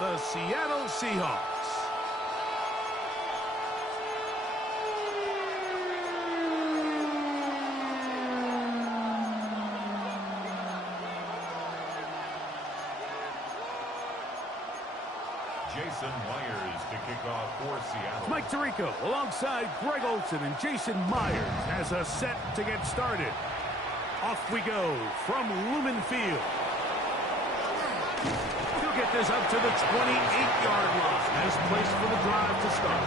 the Seattle Seahawks. Jason Myers to kick off for Seattle. Mike Tirico alongside Greg Olsen and Jason Myers as a set to get started. Off we go from Lumen Field. He'll get this up to the 28-yard line. Nice place for the drive to start.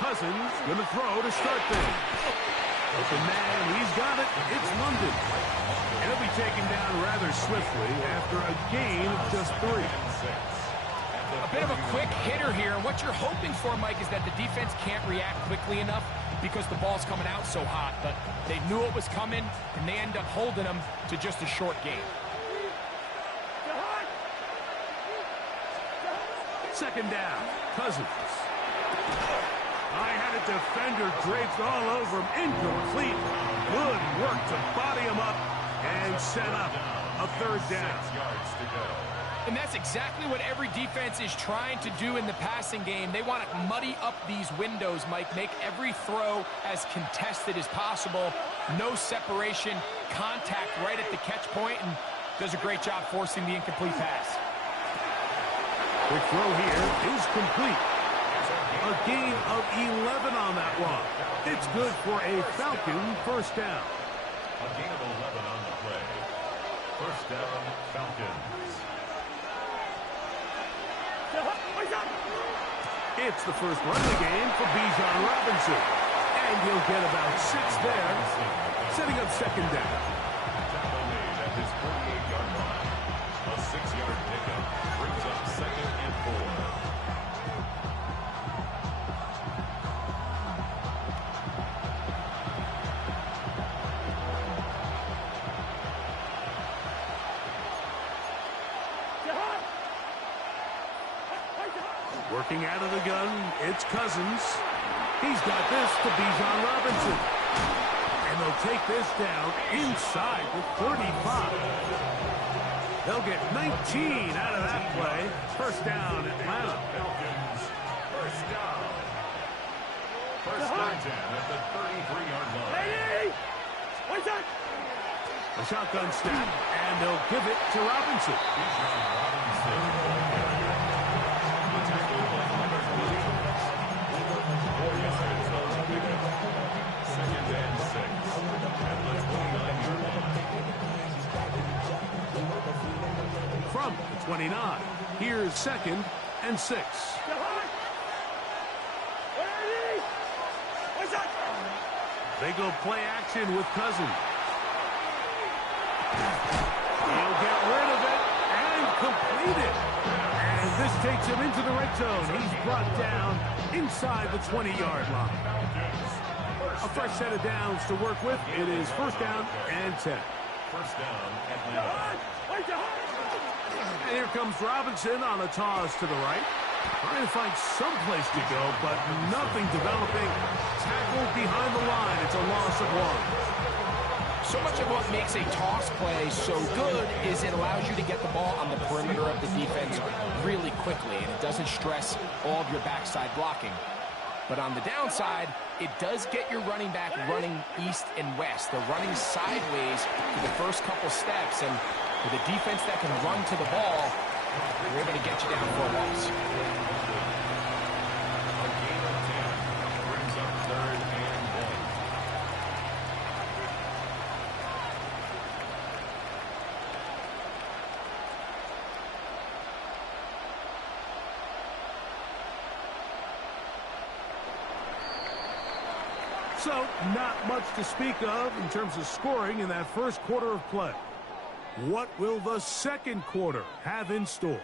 Cousins going to throw to start things. Open man, he's got it. It's London. And he'll be taken down rather swiftly after a gain of just 3. A bit of a quick hitter here. And what you're hoping for, Mike, is that the defense can't react quickly enough because the ball's coming out so hot. But they knew it was coming, and they end up holding them to just a short gain. Second down, Cousins. I had a defender draped all over him. Incomplete. Good work to body him up and set up a third down. 6 yards to go. And that's exactly what every defense is trying to do in the passing game. They want to muddy up these windows, Mike. Make every throw as contested as possible. No separation, contact right at the catch point, and does a great job forcing the incomplete pass. Quick throw here is complete. A gain of 11 on that one. It's good for a Falcon first down. A gain of 11 on the play. First down, Falcons. It's the first run of the game for Bijan Robinson. And he'll get about 6 there, setting up second down. Tackle made at his 48-yard line. A 6-yard pickup brings up second and 4. Working out of the gun, it's Cousins. He's got this to Bijan Robinson. And they'll take this down inside the 35. They'll get 19 out of that play. First down, Atlanta. Falcons, first down. First down at the 33-yard line. A shotgun snap, and they'll give it to Robinson. Bijan Robinson. Second and 6 at the 29-yard line. From the 29, here's second and 6. They go play action with Cousins. He'll get rid of it and complete it. And this takes him into the red zone. He's brought down inside the 20-yard line. A fresh set of downs to work with. It is first down and 10. First down, Atlanta. And here comes Robinson on a toss to the right. Trying to find some place to go, but nothing developing. Tackled behind the line. It's a loss of 1. So much of what makes a toss play so good is it allows you to get the ball on the perimeter of the defense really quickly, and it doesn't stress all of your backside blocking. But on the downside, it does get your running back running east and west. They're running sideways for the first couple steps, and with a defense that can run to the ball, they're able to get you down for a loss. A gain of 10 brings up third and 1. So, not much to speak of in terms of scoring in that first quarter of play. What will the second quarter have in store?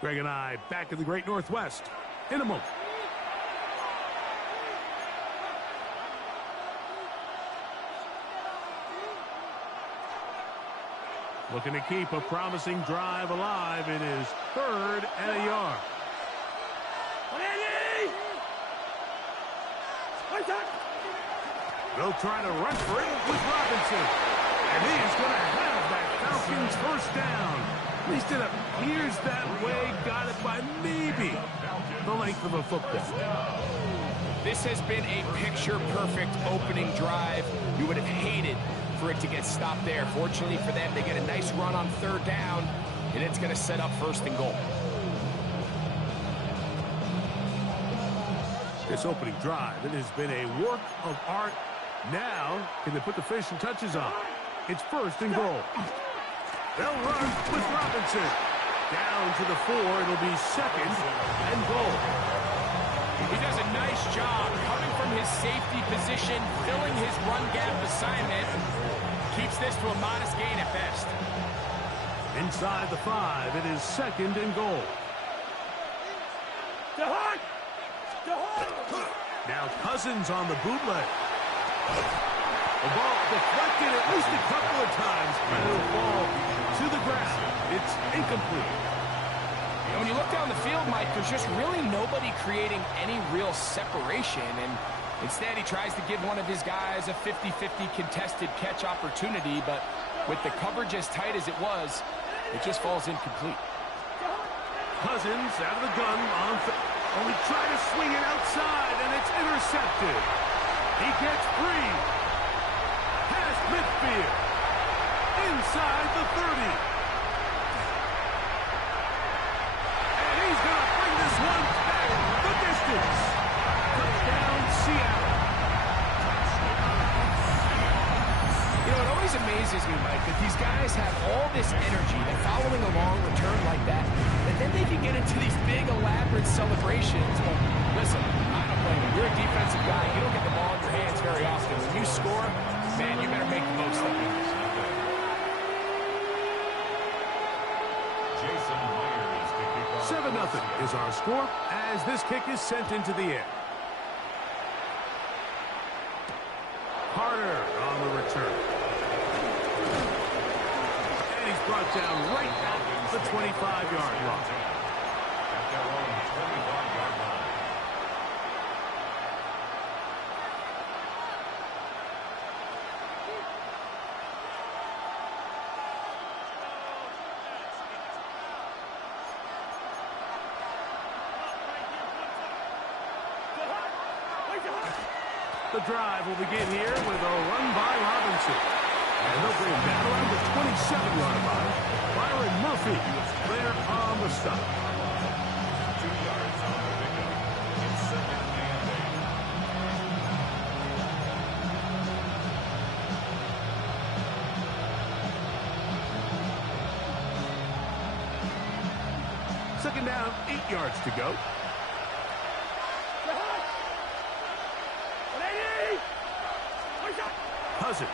Greg and I back in the Great Northwest in a moment. Looking to keep a promising drive alive. It is 3rd and a yard. They'll try to run for it with Robinson. And he's going to have that Falcons first down. At least it appears that way. Got it by maybe the length of a football. This has been a picture-perfect opening drive. You would have hated for it to get stopped there. Fortunately for them, they get a nice run on 3rd down, and it's going to set up 1st and goal. This opening drive, it has been a work of art. Now, can they put the finishing touches on? It's 1st and goal. They'll run with Robinson. Down to the 4. It'll be 2nd and goal. He does a nice job coming from his safety position, filling his run gap assignment. Keeps this to a modest gain at best. Inside the 5, it is 2nd and goal. Now Cousins on the bootleg. The ball deflected at least a couple of times, and it'll fall to the ground. It's incomplete. And when you look down the field, Mike, there's just really nobody creating any real separation. And instead, he tries to give one of his guys a 50-50 contested catch opportunity. But with the coverage as tight as it was, it just falls incomplete. Cousins out of the gun on only trying to swing it outside, and it's intercepted. He gets free. Past midfield. Inside the 30. And he's going to bring this one back the distance. Touchdown, Seattle. You know, it always amazes me, Mike, that these guys have all this energy. They're following a long return like that. And then they can get into these big, elaborate celebrations. But listen, I don't blame you. You're a defensive guy. You don't get the ball in your hands very often. When you score, man, you better make the most of it. 7-0 is our score as this kick is sent into the air. Carter on the return. And he's brought down right at the 25-yard line. At their own 25-yard line. The drive will begin here with a run by Robinson. And they'll bring him down around the 27-yard line. Byron Murphy there on the stop. 2 yards on the pickup. It's 2nd and 8. Second down, 8 yards to go. Cousins.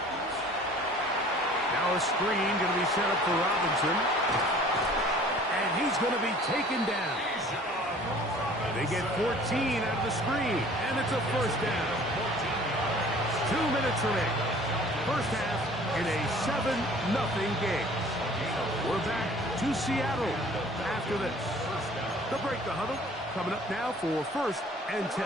Now a screen going to be set up for Robinson. And he's going to be taken down. They get 14 out of the screen, and it's a first down. 2 minutes remaining. First half in a 7-0 game. We're back to Seattle after this. The break the huddle coming up now for 1st and 10.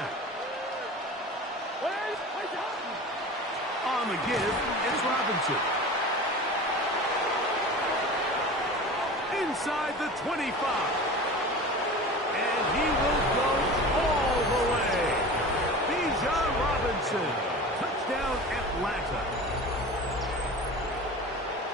On the give, it's Robinson. Inside the 25. And he will go all the way. Bijan Robinson. Touchdown, Atlanta.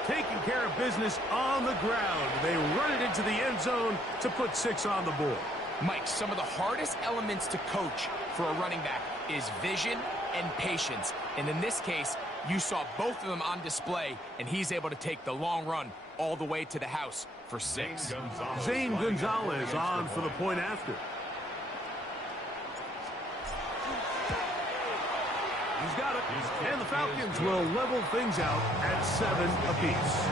Taking care of business on the ground. They run it into the end zone to put 6 on the board. Mike, some of the hardest elements to coach for a running back is vision and patience. And in this case, you saw both of them on display, and he's able to take the long run all the way to the house for 6. Zane Gonzalez on for the point after. He's got it. And the Falcons will level things out at 7 apiece.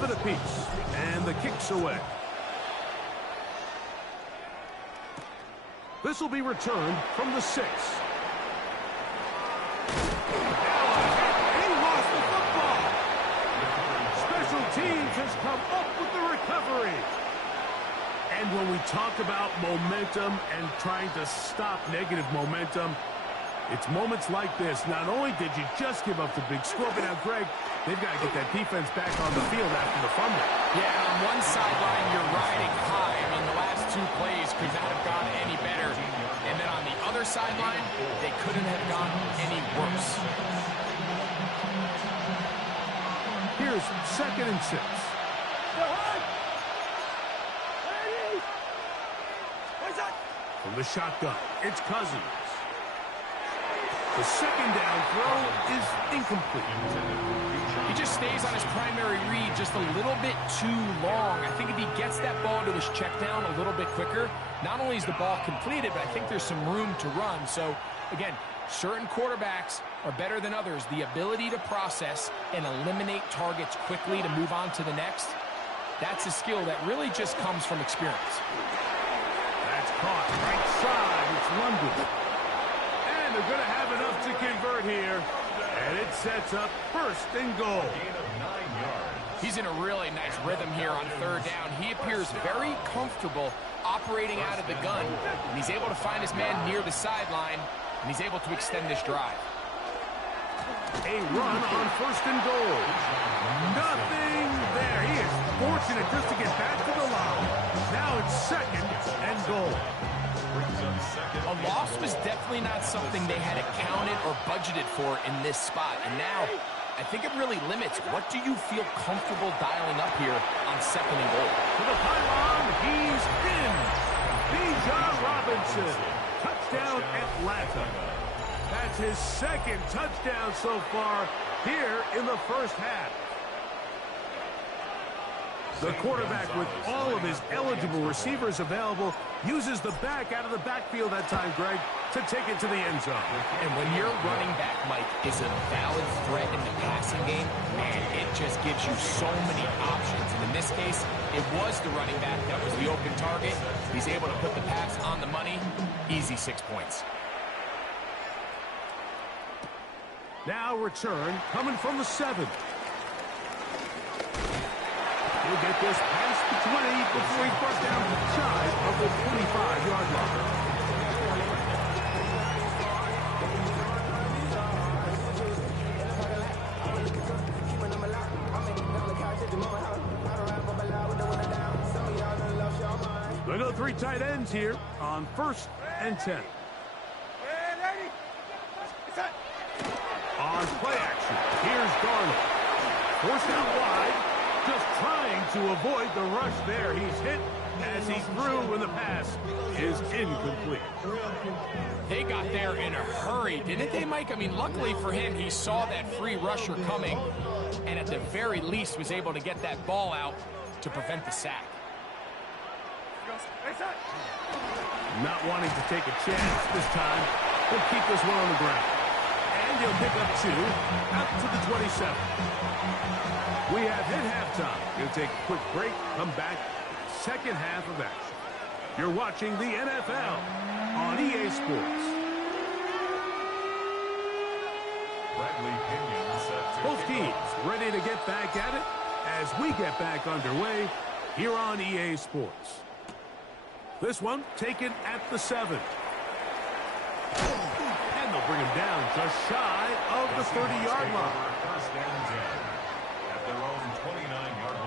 7 apiece, and the kick's away. This will be returned from the 6. He lost the football. Special teams has come up with the recovery. And when we talk about momentum and trying to stop negative momentum, it's moments like this. Not only did you just give up the big score, but now, Greg, they've got to get that defense back on the field after the fumble. Yeah, on one sideline, you're riding high. I mean, the last 2 plays could not have gone any better. And then on the other sideline, they couldn't have gone any worse. Here's 2nd and 6. From the shotgun, it's Cousins. The 2nd down throw is incomplete. He just stays on his primary read just a little bit too long. I think if he gets that ball to his check down a little bit quicker, not only is the ball completed, but I think there's some room to run. So, again, certain quarterbacks are better than others. The ability to process and eliminate targets quickly to move on to the next, that's a skill that really just comes from experience. That's caught right side. It's London. And they're going to have enough to convert here. And it sets up 1st and goal. He's in a really nice rhythm here on 3rd down. He appears very comfortable operating out of the gun. And he's able to find his man near the sideline. And he's able to extend this drive. A run on 1st and goal. Nothing there. He is fortunate just to get back to the line. Now it's 2nd and goal. A loss was definitely not something they had accounted or budgeted for in this spot. And now, I think it really limits what do you feel comfortable dialing up here on 2nd and goal. To the pylon, he's in. Bijan Robinson. Touchdown Atlanta. That's his 2nd touchdown so far here in the 1st half. The quarterback, with all of his eligible receivers available, uses the back out of the backfield that time, Greg, to take it to the end zone. And when your running back, Mike, is a valid threat in the passing game, man, it just gives you so many options. And in this case, it was the running back that was the open target. He's able to put the pass on the money. Easy 6 points. Now return coming from the 7. He'll get this past the 20 before he's brought down shy of the 25-yard line. They go 3 tight ends here on 1st and 10. On play action, here's Garland. Forced out wide. Just trying to avoid the rush there. He's hit as he threw, and the pass is incomplete. They got there in a hurry, didn't they, Mike? I mean, luckily for him, he saw that free rusher coming, and at the very least was able to get that ball out to prevent the sack. Not wanting to take a chance this time. He'll keep this one on the ground. And he'll pick up 2 out to the 27. We have hit halftime. We'll take a quick break, come back, 2nd half of action. You're watching the NFL on EA Sports. Both teams ready to get back at it as we get back underway here on EA Sports. This one taken at the 7. And they'll bring him down just shy of the 30-yard line. 1st and 10 at their own 29-yard line.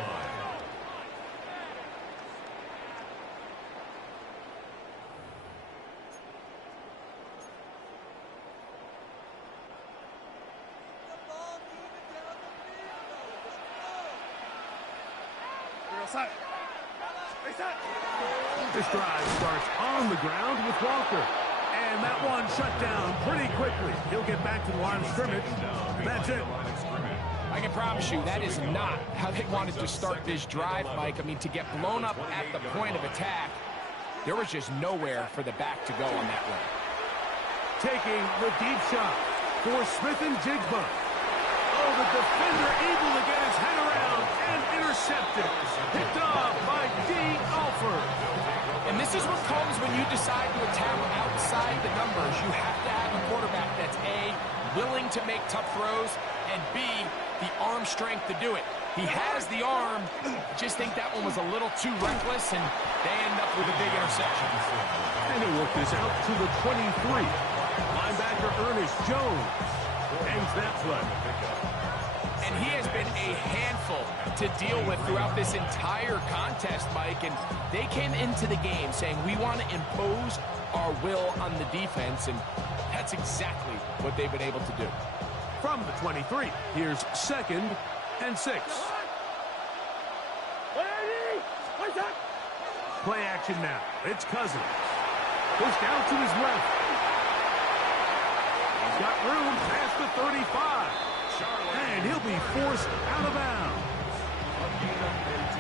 This drive starts on the ground with Walker. And that one shut down pretty quickly. He'll get back to the line of scrimmage. That's it. I can promise you that is not how they wanted to start this drive, Mike. I mean, to get blown up at the point of attack, there was just nowhere for the back to go on that run. Taking the deep shot for Smith and Jigba. Oh, the defender able to get his head around and intercepted. Picked off by D. Alford. And this is what comes when you decide to attack outside the numbers. You have to have a quarterback that's A, willing to make tough throws, and B, the arm strength to do it. He has the arm, just think that one was a little too reckless, and they end up with a big interception. And he'll work this out to the 23. Linebacker Ernest Jones ends that play. And he has been a handful to deal with throughout this entire contest, Mike. And they came into the game saying, we want to impose our will on the defense. And that's exactly what they've been able to do. From the 23, here's 2nd and 6. Play action now. It's Cousins. Pushed out to his left. He's got room past the 35. And he'll be forced out of bounds.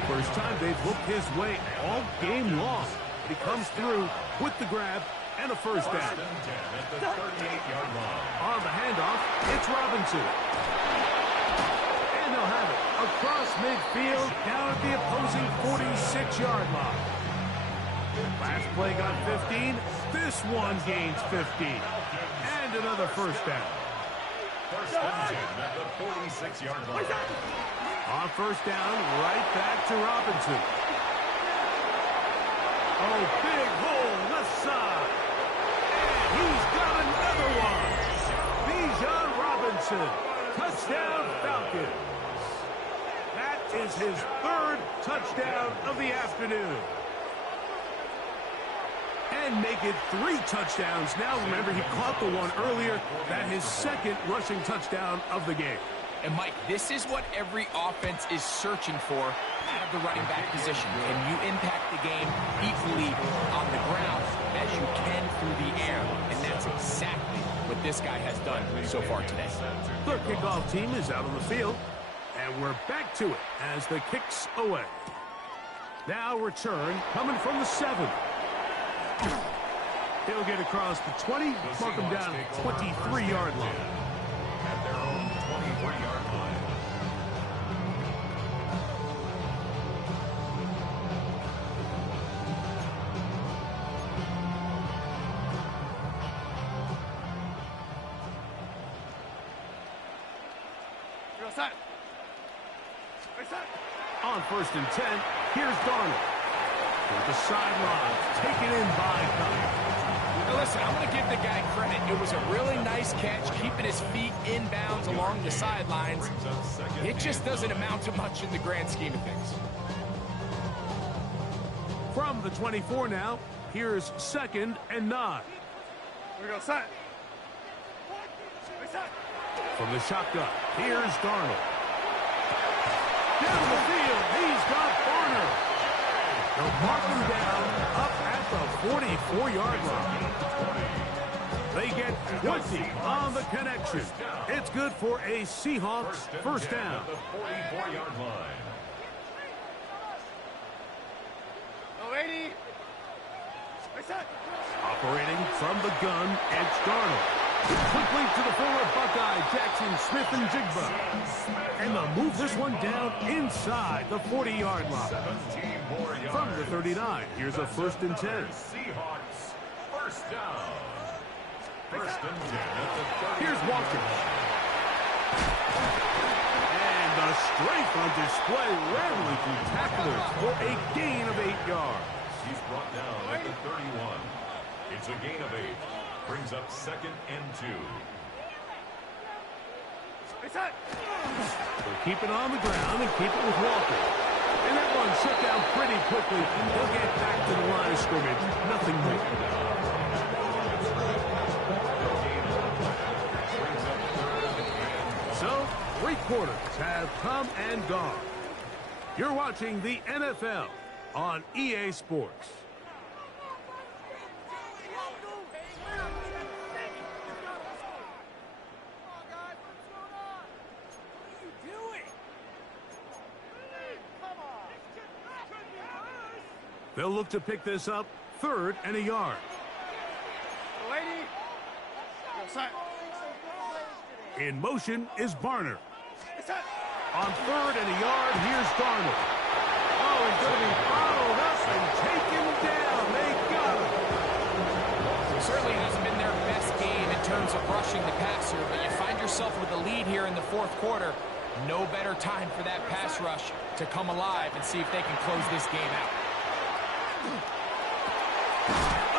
First time they've looked his way all game long. He comes through with the grab and a first down. On the handoff, it's Robinson. And they'll have it across midfield down at the opposing 46-yard line. Last play got 15. This one gains 15. And another first down. First and 10 at the 46-yard line. On first down, right back to Robinson. Oh, big hole left side. And he's got another one. Bijan Robinson. Touchdown Falcons. That is his 3rd touchdown of the afternoon. And make it 3 touchdowns. Now, remember, he caught the one earlier. That his 2nd rushing touchdown of the game. And, Mike, this is what every offense is searching for out of the running back position. Can you impact the game equally on the ground as you can through the air? And that's exactly what this guy has done so far today. The kickoff team is out on the field. And we're back to it as the kick's away. Now return coming from the 7. He'll get across the 20, mark him down at the 23-yard line. At their own 23-yard line. On 1st and 10, here's Darnold. To the sideline, taken in by Cousins. Now listen, I'm going to give the guy credit. It was a really nice catch, keeping his feet in bounds along the sidelines. It just doesn't amount to much in the grand scheme of things. From the 24 now, here's 2nd and 9. We go set. From the shotgun, here's Darnold. Down the field, he's got Barner. They'll mark him down up at the 44-yard line. They get 20 on the connection. It's good for a Seahawks first down. The 44-yard line. Operating from the gun, it's Darnold. Quickly to the former Buckeye, Jackson Smith-Njigba. And they'll move this one down inside the 40-yard line. From the 39, here's a 1st and 10. Seahawks first down. 1st and 10 at the 30. Here's Walker. And the strength on display, rattling through tacklers for a gain of 8 yards. He's brought down at the 31. It's a gain of 8. Brings up 2nd and 2. They'll keep it on the ground and keep it with Walker. And that one shut down pretty quickly. They'll get back to the line of scrimmage. Nothing more. So, 3 quarters have come and gone. You're watching the NFL on EA Sports. They'll look to pick this up 3rd and a yard. In motion is Barner. On 3rd and a yard, here's Darnold. Oh, he's going to be followed up and taken down. They got him. Certainly hasn't been their best game in terms of rushing the passer, but you find yourself with a lead here in the 4th quarter. No better time for that pass rush to come alive and see if they can close this game out.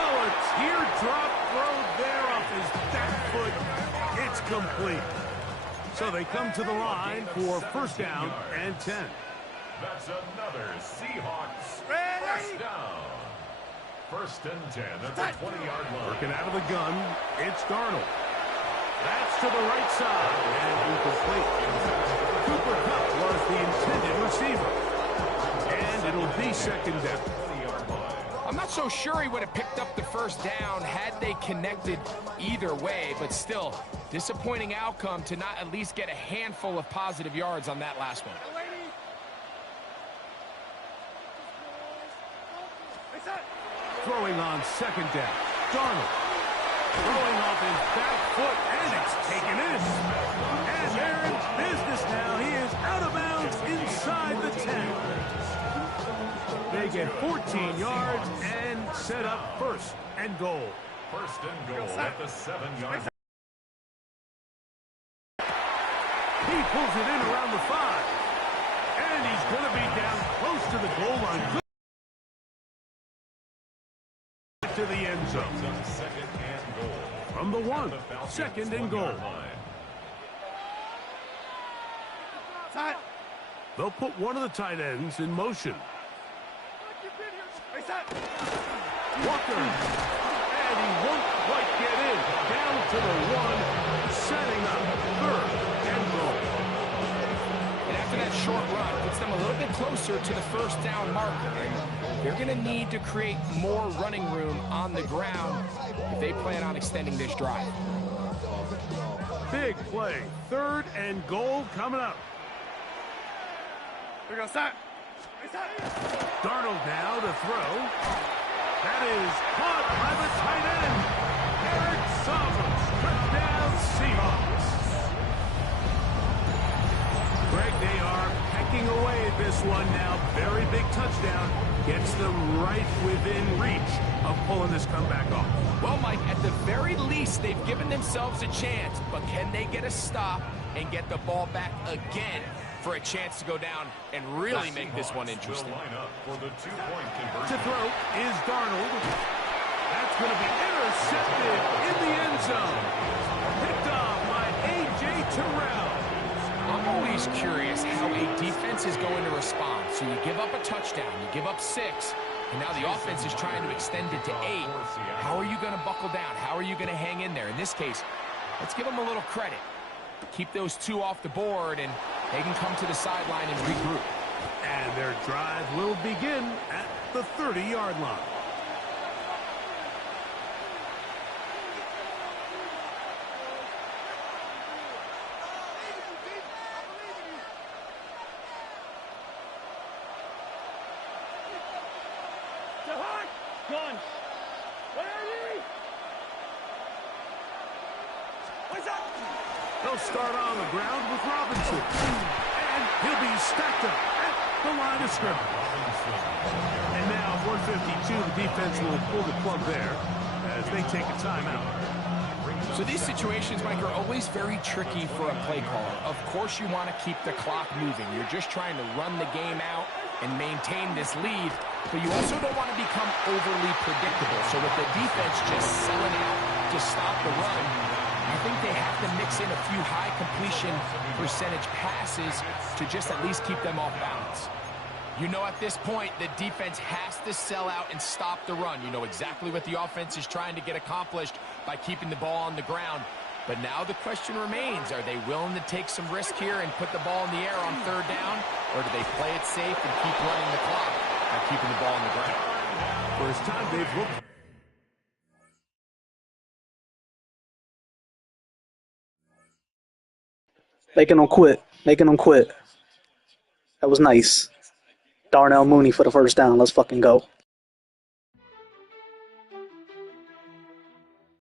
Oh, a teardrop throw there off his back foot. It's complete. So they come to the line for 1st down and 10. That's another Seahawks first down. 1st and 10 at the 20-yard line. Working out of the gun, it's Darnold. That's to the right side and incomplete. Cooper Kupp was the intended receiver. And it'll be 2nd down. I'm not so sure he would have picked up the 1st down had they connected either way, but still, disappointing outcome to not at least get a handful of positive yards on that last one. Throwing on 2nd down. Darnold. Throwing off his back foot, and it's taken in. And they're in business now. He is out of bounds inside the 10. They get 14 yards and set up 1st and goal. 1st and goal at the 7-yard line. He pulls it in around the 5. And he's going to be down close to the goal line. To the end zone. 2nd and goal. From the 1, 2nd and goal. They'll put one of the tight ends in motion. Walker. And he won't quite get in. Down to the 1, setting up 3rd and goal. And after that short run, puts them a little bit closer to the 1st down marker. They're going to need to create more running room on the ground if they plan on extending this drive. Big play. 3rd and goal coming up. We're going to start. Darnold now to throw. That is caught by the tight end. Eric Somers. Touchdown Seahawks. Greg, they are pecking away at this one now. Very big touchdown. Gets them right within reach of pulling this comeback off. Well, Mike, at the very least, they've given themselves a chance. But can they get a stop and get the ball back again for a chance to go down and really make this one interesting? For the 2-point conversion. To throw is Darnold. That's going to be intercepted in the end zone. Picked off by A.J. Terrell. I'm always curious how a defense is going to respond. So you give up a touchdown, you give up 6, and now the offense is trying to extend it to 8. How are you going to buckle down? How are you going to hang in there? In this case, let's give them a little credit. Keep those 2 off the board, and they can come to the sideline and regroup. And their drive will begin at the 30-yard line. Gone. Where are you? What's up? They'll start on the ground with Robinson. And he'll be stacked up at the line of scrimmage. And now, 152, the defense will pull the plug there as they take a timeout. So these situations, Mike, are always very tricky for a play caller. Of course you want to keep the clock moving. You're just trying to run the game out and maintain this lead, but you also don't want to become overly predictable. So with the defense just selling out to stop the run, I think they have to mix in a few high completion percentage passes to just at least keep them off balance. You know at this point, the defense has to sell out and stop the run. You know exactly what the offense is trying to get accomplished by keeping the ball on the ground. But now the question remains, are they willing to take some risk here and put the ball in the air on 3rd down? Or do they play it safe and keep running the clock by keeping the ball on the ground? First time they've looked. Making them quit. Making them quit. That was nice. Darnell Mooney for the 1st down. Let's fucking go.